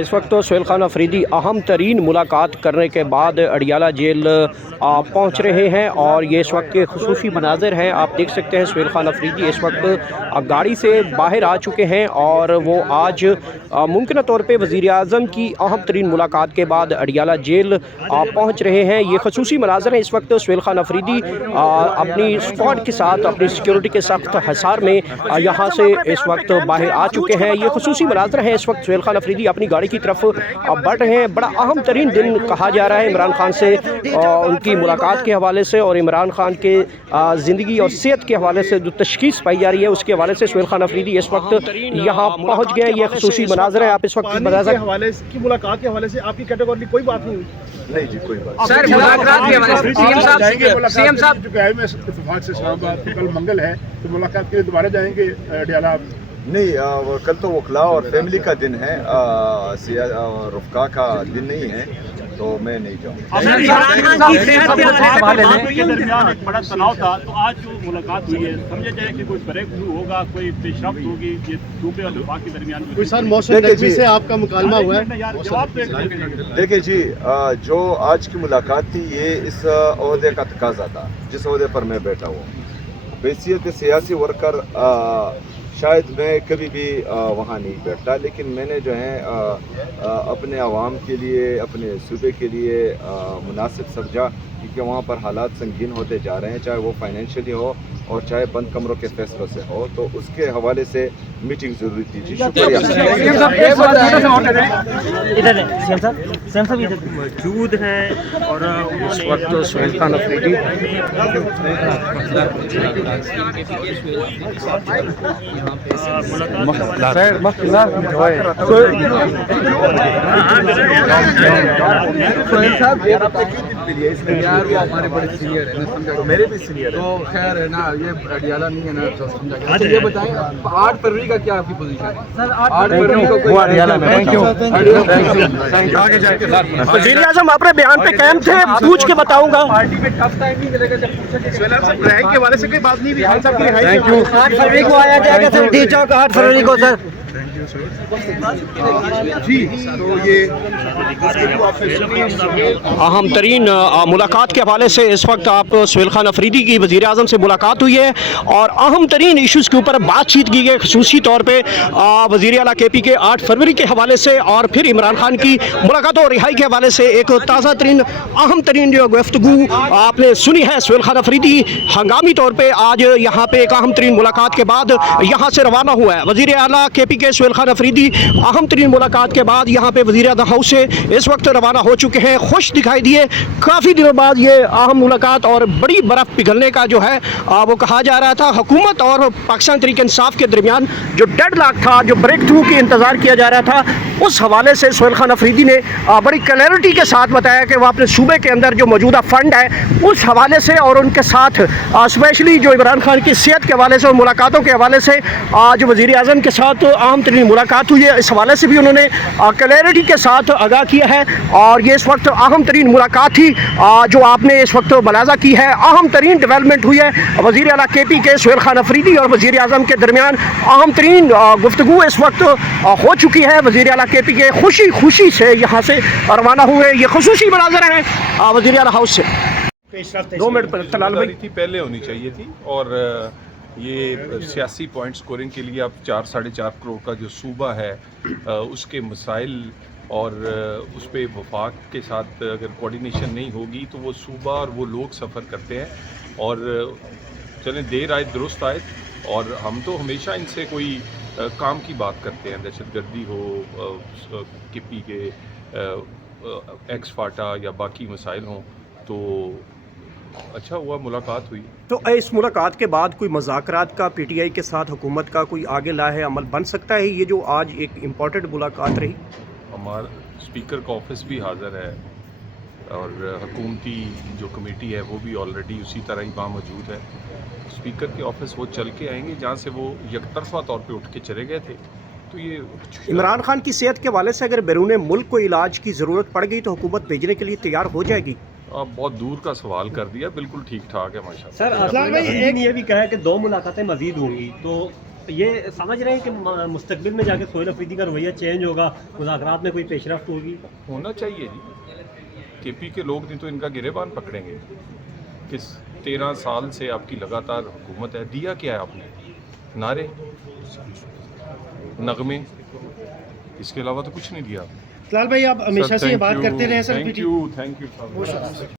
इस वक्त तो सुहेल खान अफरीदी अहम तरीन मुलाकात करने के बाद अडियाला जेल पहुँच रहे हैं और ये इस वक्त के खुसूसी मनाजिर हैं। आप देख सकते हैं सुहेल खान अफरीदी इस वक्त गाड़ी से बाहर आ चुके हैं और वो आज मुमकिन तौर पे वज़ीर आज़म की अहम तरीन मुलाकात के बाद अडियाला जेल पहुँच रहे हैं। ये खुसूसी मनाजिर हैं। इस वक्त सुहेल खान अफरीदी अपनी स्क्वाड के साथ अपनी सिक्योरिटी के सख्त हिसार में यहाँ से इस वक्त बाहर आ चुके हैं। ये खुसूसी मनाजिर हैं। इस वक्त सुहेल खान अफरीदी अपनी गाड़ी की तरफ बढ़ रहे हैं। बड़ा अहम तरीन दिन कहा जा रहा है इमरान खान से उनकी मुलाकात के हवाले से और इमरान खान के ज़िंदगी और सेहत के हवाले से जो तशख़ीस पाई जा रही है उसके हवाले से सुहेल खान अफरीदी इस वक्त यहाँ पहुँच गए। ये खुसूसी मनाज़र है। आप इस वक्त हवाले की मुलाकात के हवाले से आपकी कैटेगरी कोई बात नहीं हुई? नहीं जी, कोई बात सर मुलाकात के हवाले से सीएम साहब चुका है। मैं इत्तेफाक से इस्लामाबाद कल मंगल है तो मुलाकात के लिए दोबारा जाएंगे अडियाला? नहीं, कल तो वकला और फैमिली का दिन है, रुफ़का का दिन नहीं है, तो मैं नहीं जाऊँगा। के दरमियान एक बड़ा तनाव था, तो आज जो मुलाकात हुई है समझा जाए कि कोई ब्रेक थ्रू होगा, कोई पेशरफ्त होगी ये सूबे और वफाक के दरमियान? कोई सर मौसम नकवी से आपका मुकालमा हुआ है? देखिए जी, जो आज की मुलाकात थी ये इस ओहदे का तकाजा था जिस ओहदे पर मैं बैठा हूँ। हैसियत सियासी वर्कर शायद मैं कभी भी वहाँ नहीं बैठता, लेकिन मैंने जो है अपने आवाम के लिए, अपने सूबे के लिए मुनासिब समझा, क्योंकि वहाँ पर हालात संगीन होते जा रहे हैं, चाहे वो फाइनेंशियली हो और चाहे बंद कमरों के फैसलों से हो, तो उसके हवाले से मीटिंग ज़रूरी थी जी। शुक्रिया। मौजूद हैं और इस वक्त सुहेल खान अफरीदी हमारे बड़े सीनियर है, समझा तो मेरे भी सीनियर तो खैर है ना, ये अडियाला नहीं है ना, तो समझा गया। तो ये बताएं 8 फरवरी का क्या आपकी पोजीशन है? सर 8 फरवरी को कोई अडियाला में? Thank you. वज़ीर आज़म अपने बयान पे कायम थे, पूछ के बताऊंगा। पार्टी में टफ टाइम नहीं मिलेगा जब रैंक के हवाले से कोई बात नहीं हुई। खान साहब की रिहाई थैंक यू। 8 फरवरी को आया जाएगा सर, डी चौक 8 फरवरी को सर। जी, तो ये अहम तरीन मुलाकात के हवाले से इस वक्त आप सुहेल खान अफरीदी की वज़ीर आज़म से मुलाकात हुई है और अहम तरीन इशूज़ के ऊपर बातचीत की गई, खसूसी तौर पे वज़ीर आला KP के 8 फरवरी के हवाले से और फिर इमरान खान की मुलाकात और रिहाई के हवाले से एक ताज़ा तरीन अहम तरीन जो गुफ्तगू आपने सुनी है। सुहेल खान अफरीदी हंगामी तौर पर आज यहाँ पर एक अहम तरीन मुलाकात के बाद यहाँ से रवाना हुआ है। वज़ीर आला KP के सुहेल खान अफरीदी अहम तरीन मुलाकात के बाद यहाँ पे वज़ीर आज़म हाउस से इस वक्त रवाना हो चुके हैं। खुश दिखाई दिए, काफ़ी दिनों बाद ये अहम मुलाकात और बड़ी बर्फ़ पिघलने का जो है वो कहा जा रहा था। हुकूमत और पाकिस्तान तहरीक इंसाफ के दरमियान जो डेडलॉक था, जो ब्रेक थ्रू की इंतज़ार किया जा रहा था, उस हवाले से सुहेल खान अफरीदी ने बड़ी क्लैरिटी के साथ बताया कि वो अपने सूबे के अंदर जो मौजूदा फ़ंड है उस हवाले से और उनके साथ स्पेशली जो इमरान खान की सेहत के हवाले से और मुलाकातों के हवाले से जो वज़ीर आज़म के साथ अहम तरीन मुलाकात हुई है, इस हवाले से भी उन्होंने क्लैरिटी के साथ आगाह किया है। और ये इस वक्त अहम तरीन मुलाकात थी जो आपने इस वक्त मुलाजा की है। अहम तरीन डेवलपमेंट हुई है वज़ीर आला KP के सुहेल खान अफरीदी और वज़ीर आज़म के दरमियान अहम तरीन गुफ्तगू इस वक्त हो चुकी है। वज़ीर आला KP के खुशी से यहाँ से रवाना हुए। ये खुसूसी मनाज़र हैं वज़ीर आला हाउस से। 2 मिनट पर तलाल भाई थी पहले होनी चाहिए थी और ये सियासी पॉइंट स्कोरिंग के लिए अब 4-4.5 करोड़ का जो सूबा है उसके मसाइल और उस पर वफाक के साथ अगर कोऑर्डिनेशन नहीं होगी तो वो सूबा और वो लोग सफ़र करते हैं। और चलें देर आए दुरुस्त आए, और हम तो हमेशा इनसे कोई काम की बात करते हैं, दहशतगर्दी हो, KP के एक्स फाटा या बाकी मसाइल हों, तो अच्छा हुआ मुलाकात हुई। तो इस मुलाकात के बाद कोई मुज़ाकरात का PTI के साथ हुकूमत का कोई आगे लाहे अमल बन सकता है? ये जो आज एक इम्पॉर्टेंट मुलाकात रही, हमारा स्पीकर का ऑफिस भी हाज़िर है और हुकूमती जो कमेटी है वो भी ऑलरेडी उसी तरह ही वहाँ मौजूद है। स्पीकर के ऑफिस वो चल के आएंगे जहाँ से वो यकतरफा तौर पे उठ के चले गए थे। तो ये इमरान खान की सेहत के हवाले से अगर बैरून मुल्क को इलाज की ज़रूरत पड़ गई तो हुकूमत भेजने के लिए तैयार हो जाएगी? आप बहुत दूर का सवाल कर दिया, बिल्कुल ठीक ठाक है माशाल्लाह। सर असलाम भाई एक ये भी कहा है कि 2 मुलाकातें मजीद होंगी, तो یہ سمجھ رہے ہیں کہ مستقبل میں جا کے سہیل افریدی کا رویہ چینج ہوگا, مذاکرات میں کوئی پیش رفت ہوگی؟ ہونا چاہیے جی. کے پی کے لوگ نہیں تو ان کا گریبان پکڑیں گے. کس 13 سال سے آپ کی لگاتار حکومت ہے, دیا کیا ہے آپ نے؟ نعرے, نغمے, اس کے علاوہ تو کچھ نہیں دیا. طلال بھائی آپ ہمیشہ سے یہ بات کرتے رہے سر. Thank you